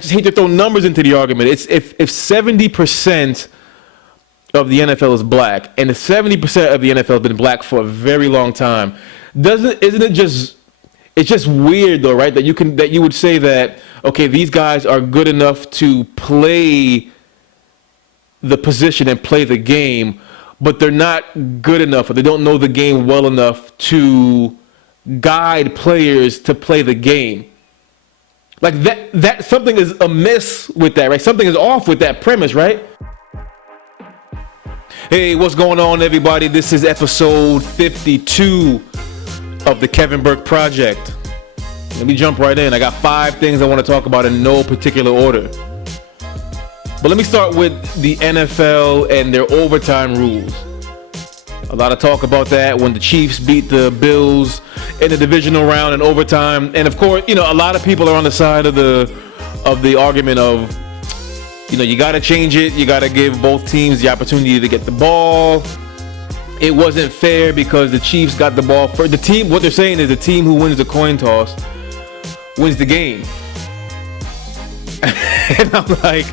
just hate to throw numbers into the argument. It's if 70% of the NFL is black, and 70% of the NFL has been black for a very long time, isn't it just, it's just weird though, right? That you would say that, okay, these guys are good enough to play the position and play the game, but they're not good enough, or they don't know the game well enough to guide players to play the game. Like that something is amiss with that, right? Something is off with that premise, right? Hey, what's going on, everybody? This is episode 52 of the Kevin Burke Project. Let me jump right in. I got 5 things I want to talk about in no particular order. But let me start with the NFL and their overtime rules. A lot of talk about that when the Chiefs beat the Bills in the divisional round in overtime. And of course, a lot of people are on the side of the argument of, you got to change it. You got to give both teams the opportunity to get the ball. It wasn't fair because the Chiefs got the ball first. The team, what they're saying is the team who wins the coin toss wins the game. And I'm like,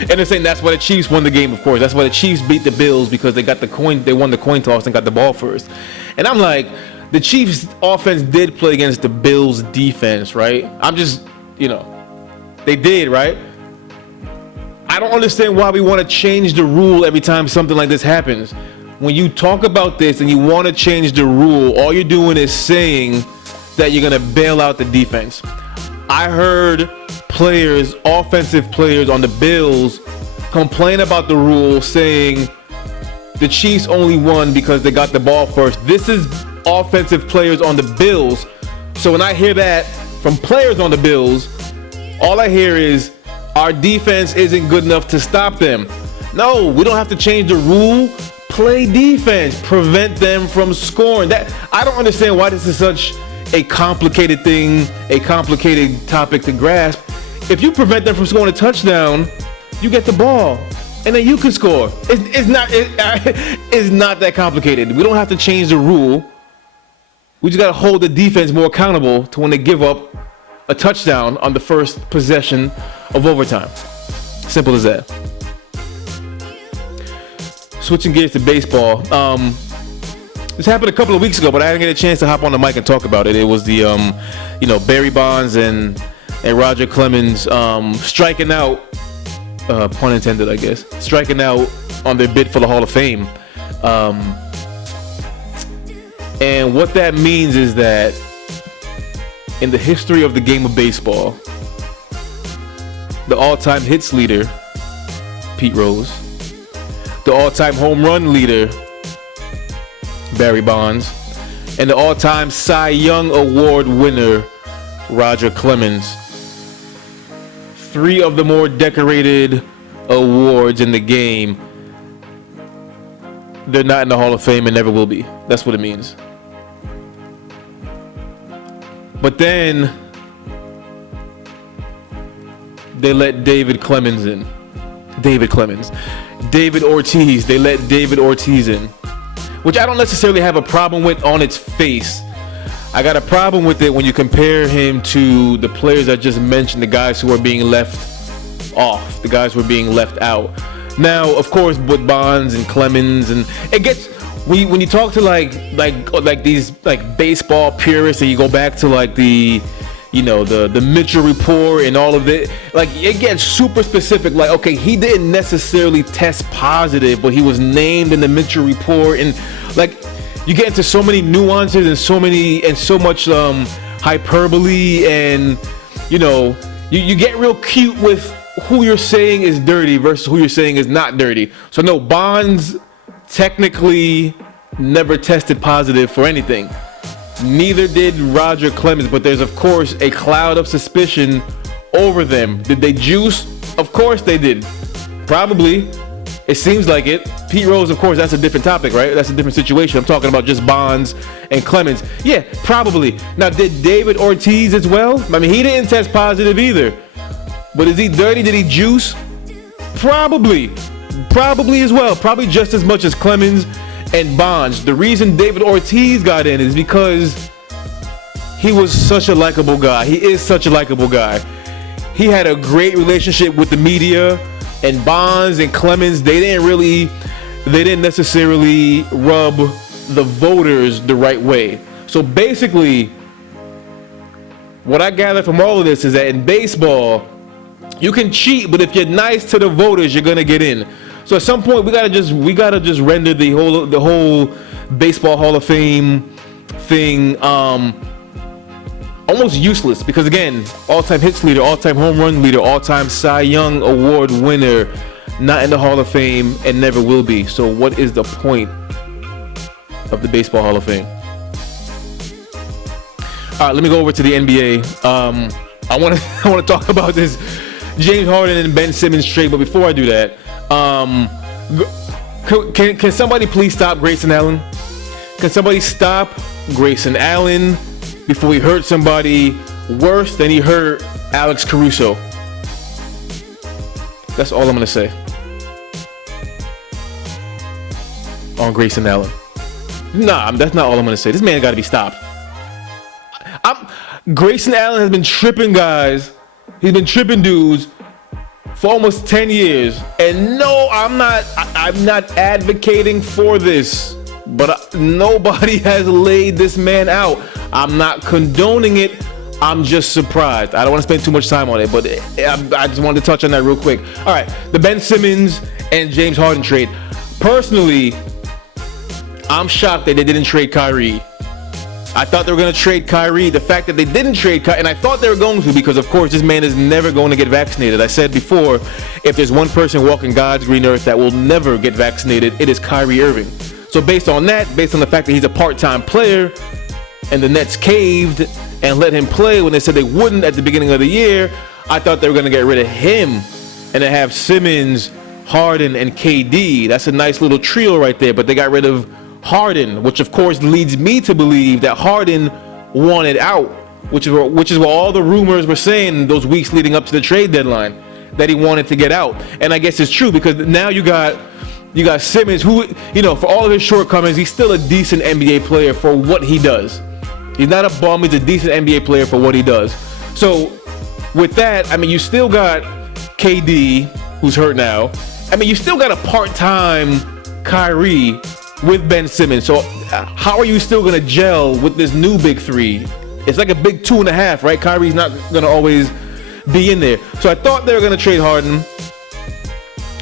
and they're saying that's why the Chiefs won the game, of course. That's why the Chiefs beat the Bills, because they won the coin toss and got the ball first. And I'm like, the Chiefs offense did play against the Bills defense, right? I'm just, they did, right? I don't understand why we want to change the rule every time something like this happens. When you talk about this and you want to change the rule, all you're doing is saying that you're going to bail out the defense. I heard players, offensive players on the Bills, complain about the rule, saying the Chiefs only won because they got the ball first. This is offensive players on the Bills. So when I hear that from players on the Bills, all I hear is our defense isn't good enough to stop them. No, we don't have to change the rule. Play defense, prevent them from scoring. That I don't understand why this is such a complicated thing, a complicated topic to grasp. If you prevent them from scoring a touchdown, you get the ball, and then you can score. It's not that complicated. We don't have to change the rule. We just got to hold the defense more accountable to when they give up a touchdown on the first possession of overtime. Simple as that. Switching gears to baseball. This happened a couple of weeks ago, but I didn't get a chance to hop on the mic and talk about it. It was the, Barry Bonds and Roger Clemens striking out, pun intended, I guess, striking out on their bid for the Hall of Fame. And what that means is that in the history of the game of baseball, the all-time hits leader, Pete Rose, the all-time home run leader, Barry Bonds, and the all-time Cy Young Award winner, Roger Clemens. 3 of the more decorated awards in the game. They're not in the Hall of Fame and never will be. That's what it means. But then they let David Clemens in. David Ortiz. They let David Ortiz in, which I don't necessarily have a problem with on its face. I got a problem with it when you compare him to the players I just mentioned, the guys who are being left off, the guys who are being left out. Now, of course, with Bonds and Clemens, and it gets when you talk to like these like baseball purists, and you go back to like the Mitchell Report and all of it, like it gets super specific. Like, okay, he didn't necessarily test positive, but he was named in the Mitchell Report, and like you get into so many nuances and so much hyperbole, and you get real cute with who you're saying is dirty versus who you're saying is not dirty. So no, Bonds technically never tested positive for anything. Neither did Roger Clemens, but there's of course a cloud of suspicion over them. Did they juice? Of course they did. Probably. It seems like it. Pete Rose, of course, that's a different topic, right? That's a different situation. I'm talking about just Bonds and Clemens. Yeah, probably. Now, did David Ortiz as well? I mean, he didn't test positive either. But is he dirty? Did he juice? Probably. Probably as well. Probably just as much as Clemens and Bonds. The reason David Ortiz got in is because he was such a likable guy. He is such a likable guy. he had a great relationship with the media, and Bonds and Clemens, they didn't necessarily rub the voters the right way. So basically, what I gather from all of this is that in baseball, you can cheat, but if you're nice to the voters, you're gonna get in. So at some point, we gotta just render the whole baseball Hall of Fame thing almost useless, because again, all-time hits leader, all-time home run leader, all-time Cy Young Award winner, not in the Hall of Fame and never will be. So what is the point of the Baseball Hall of Fame? All right, let me go over to the NBA. I want to talk about this James Harden and Ben Simmons trade, but before I do that, can somebody please stop Grayson Allen? Can somebody stop Grayson Allen before he hurt somebody worse than he hurt Alex Caruso? That's all I'm gonna say on Grayson Allen. Nah, that's not all I'm gonna say. This man got to be stopped. Grayson Allen has been tripping guys. He's been tripping dudes for almost 10 years. And no, I'm not advocating for this, but nobody has laid this man out. I'm not condoning it. I'm just surprised. I don't want to spend too much time on it, but I just wanted to touch on that real quick. All right, the Ben Simmons and James Harden trade. Personally, I'm shocked that they didn't trade Kyrie. I thought they were going to trade Kyrie. The fact that they didn't trade Kyrie, and I thought they were going to, because of course this man is never going to get vaccinated. I said before, if there's one person walking God's green earth that will never get vaccinated, it is Kyrie Irving. So based on that, based on the fact that he's a part-time player, and the Nets caved and let him play when they said they wouldn't at the beginning of the year, I thought they were going to get rid of him and then have Simmons, Harden, and KD. That's a nice little trio right there, but they got rid of Harden, which of course leads me to believe that Harden wanted out, which is what all the rumors were saying those weeks leading up to the trade deadline, that he wanted to get out. And I guess it's true, because now you got Simmons, who, for all of his shortcomings, he's still a decent NBA player for what he does. He's not a bum, he's a decent NBA player for what he does. So with that, you still got KD, who's hurt now. You still got a part-time Kyrie with Ben Simmons. So how are you still going to gel with this new big three? It's like a big 2.5, right? Kyrie's not going to always be in there. So I thought they were going to trade Harden.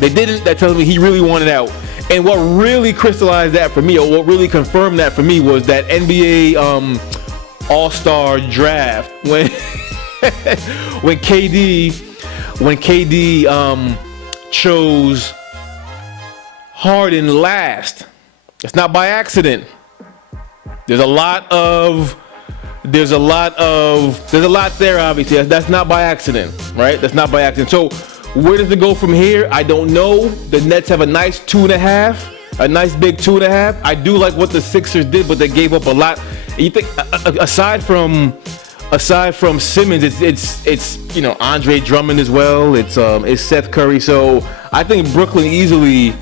They didn't. That tells me he really wanted out. And what really crystallized that for me, or what really confirmed that for me, was that NBA All-Star draft when when KD chose Harden last. It's not by accident. There's a lot there, obviously. That's not by accident, right? That's not by accident. So where does it go from here? I don't know. The Nets have a nice 2.5, a nice big 2.5. I do like what the Sixers did, but they gave up a lot. You think aside from Simmons, it's Andre Drummond as well. It's Seth Curry. So I think Brooklyn easily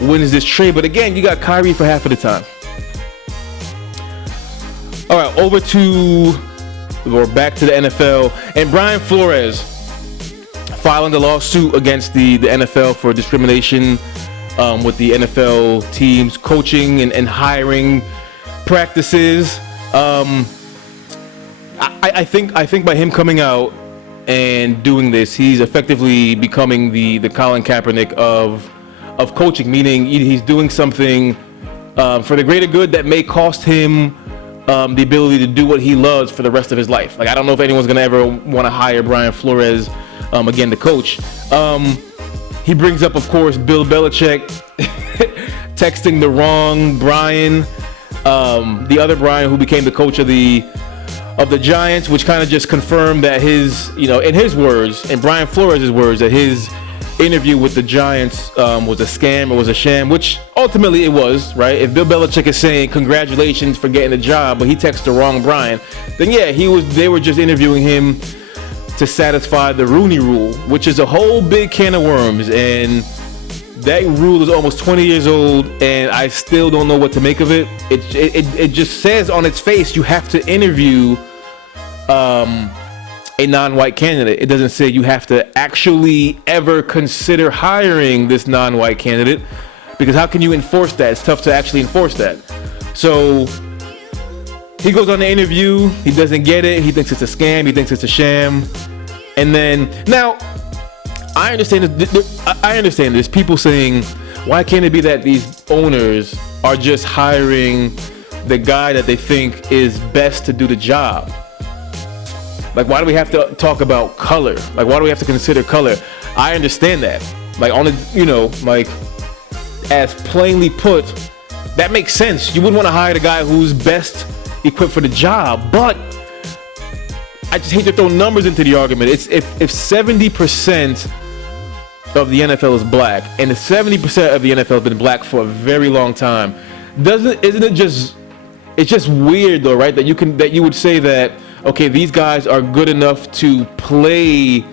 wins this trade, but again, you got Kyrie for half of the time. All right, back to the NFL, and Brian Flores filing the lawsuit against the NFL for discrimination with the NFL teams coaching and hiring practices. I think by him coming out and doing this, he's effectively becoming the Colin Kaepernick of coaching, meaning he's doing something for the greater good that may cost him the ability to do what he loves for the rest of his life. Like, I don't know if anyone's going to ever want to hire Brian Flores again to coach. He brings up, of course, Bill Belichick texting the wrong Brian, the other Brian who became the coach of the Giants, which kind of just confirmed that in his words, in Brian Flores' words, that his interview with the Giants was a scam, or was a sham, which ultimately it was, right? If Bill Belichick is saying congratulations for getting the job, but he texted the wrong Brian, then yeah, they were just interviewing him to satisfy the Rooney Rule, which is a whole big can of worms, and that rule is almost 20 years old, and I still don't know what to make of it. It just says on its face you have to interview a non-white candidate. It doesn't say you have to actually ever consider hiring this non-white candidate, because how can you enforce that? It's tough to actually enforce that. So he goes on the interview. He doesn't get it. He thinks it's a scam. He thinks it's a sham. And then now I understand there's people saying, why can't it be that these owners are just hiring the guy that they think is best to do the job? Like, why do we have to talk about color? Like, why do we have to consider color? I understand that. Like, on the, like, as plainly put, that makes sense. You wouldn't want to hire the guy who's best equipped for the job. But I just hate to throw numbers into the argument. It's if 70% of the NFL is black, and 70% of the NFL has been black for a very long time, it's just weird though, right? That you would say that, okay, these guys are good enough to play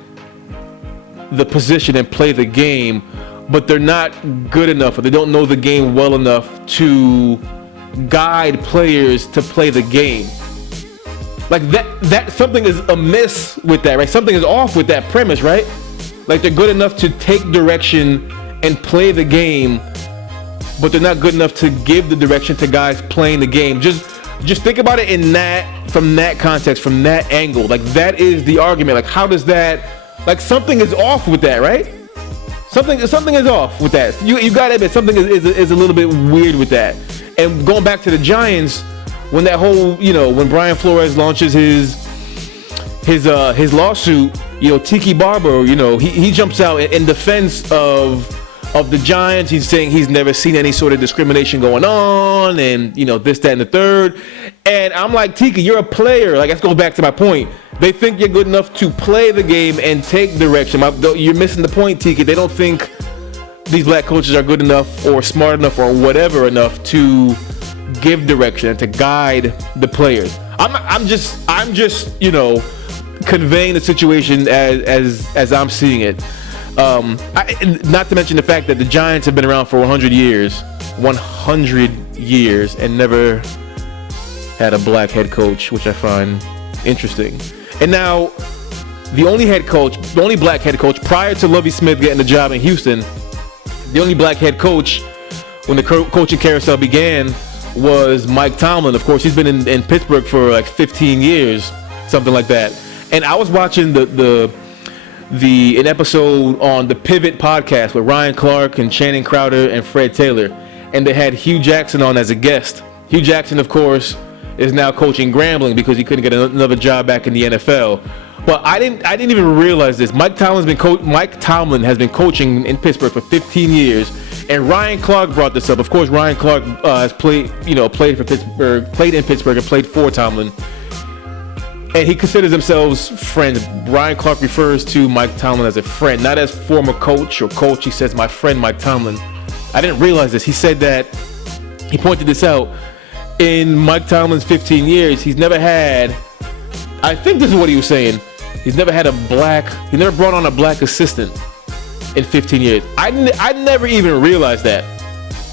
the position and play the game, but they're not good enough, or they don't know the game well enough to guide players to play the game. Like that something is amiss with that, right? Something is off with that premise, right? Like, they're good enough to take direction and play the game, but they're not good enough to give the direction to guys playing the game. Just think about it from that context, from that angle. Like, that is the argument. Like, how does that, like, something is off with that, right? Something is off with that. You gotta admit, something is a little bit weird with that. And going back to the Giants, when that whole, when Brian Flores launches his lawsuit, Tiki Barber, he jumps out in defense of the Giants. He's saying he's never seen any sort of discrimination going on, and this, that, and the third. And I'm like, Tiki, you're a player. Like, let's go back to my point. They think you're good enough to play the game and take direction. You're missing the point, Tiki. They don't think these black coaches are good enough or smart enough or whatever enough to give direction and to guide the players. I'm just conveying the situation as I'm seeing it. Not to mention the fact that the Giants have been around for 100 years, and never had a black head coach, which I find interesting. And now, the only black head coach prior to Lovie Smith getting the job in Houston, the only black head coach when the coaching carousel began was Mike Tomlin. Of course, he's been in Pittsburgh for like 15 years, something like that. And I was watching an episode on the Pivot podcast with Ryan Clark and Channing Crowder and Fred Taylor, and they had Hugh Jackson on as a guest. Hugh Jackson, of course, is now coaching Grambling because he couldn't get another job back in the NFL. But I didn't even realize this. Mike Tomlin has been coaching in Pittsburgh for 15 years, and Ryan Clark brought this up. Of course, Ryan Clark has played in Pittsburgh, and played for Tomlin. And he considers themselves friends. Ryan Clark refers to Mike Tomlin as a friend, not as former coach or coach. He says, my friend Mike Tomlin. I didn't realize this. He said that, he pointed this out, in Mike Tomlin's 15 years, he's never had, I think this is what he was saying, he never brought on a black assistant in 15 years. I never even realized that.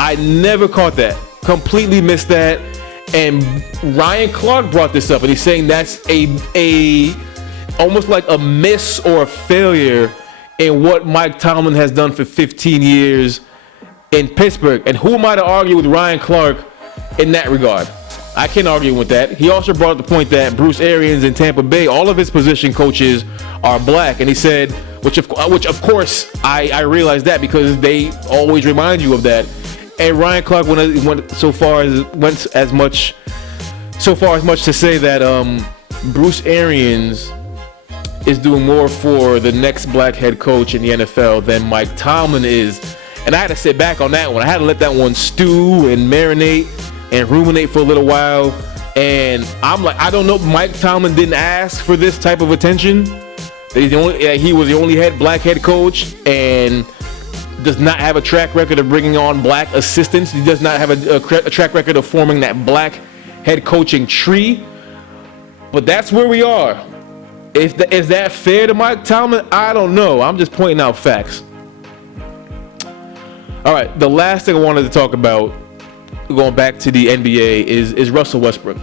I never caught that. Completely missed that. And Ryan Clark brought this up, and he's saying that's a almost like a miss or a failure in what Mike Tomlin has done for 15 years in Pittsburgh. And who am I to argue with Ryan Clark in that regard? I can't argue with that. He also brought up the point that Bruce Arians in Tampa Bay, all of his position coaches are black, and he said, which of course I realize that because they always remind you of that. And Ryan Clark went so far as much to say that Bruce Arians is doing more for the next black head coach in the NFL than Mike Tomlin is. And I had to sit back on that one. I had to let that one stew and marinate and ruminate for a little while. And I'm like, I don't know. Mike Tomlin didn't ask for this type of attention. He was the only black head coach and does not have a track record of bringing on black assistants. He does not have a track record of forming that black head coaching tree. But that's where we are. Is that fair to Mike Tomlin? I don't know. I'm just pointing out facts. All right, the last thing I wanted to talk about, going back to the NBA, is Russell Westbrook.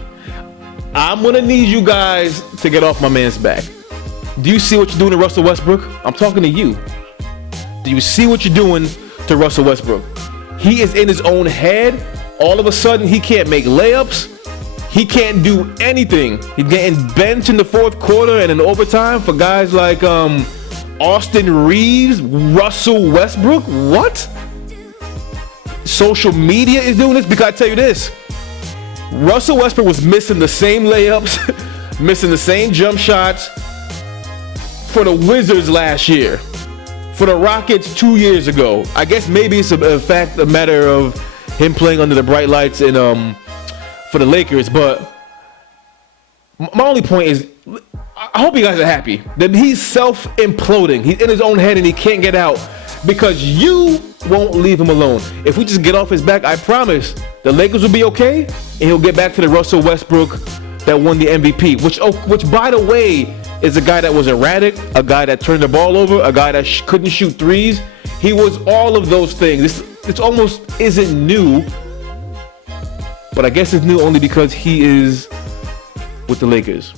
I'm going to need you guys to get off my man's back. Do you see what you're doing to Russell Westbrook? I'm talking to you. Do you see what you're doing to Russell Westbrook? He is in his own head. All of a sudden, he can't make layups. He can't do anything. He's getting benched in the fourth quarter and in overtime for guys like Austin Reeves, Russell Westbrook. What? Social media is doing this? Because I tell you this, Russell Westbrook was missing the same layups, missing the same jump shots for the Wizards last year, for the Rockets 2 years ago. I guess maybe it's a matter of him playing under the bright lights in for the Lakers. But my only point is, I hope you guys are happy that he's self-imploding. He's in his own head and he can't get out because you won't leave him alone. If we just get off his back, I promise the Lakers will be okay and he'll get back to the Russell Westbrook that won the MVP, which by the way is a guy that was erratic, a guy that turned the ball over, a guy that couldn't shoot threes. He was all of those things. This almost isn't new, but I guess it's new only because he is with the Lakers.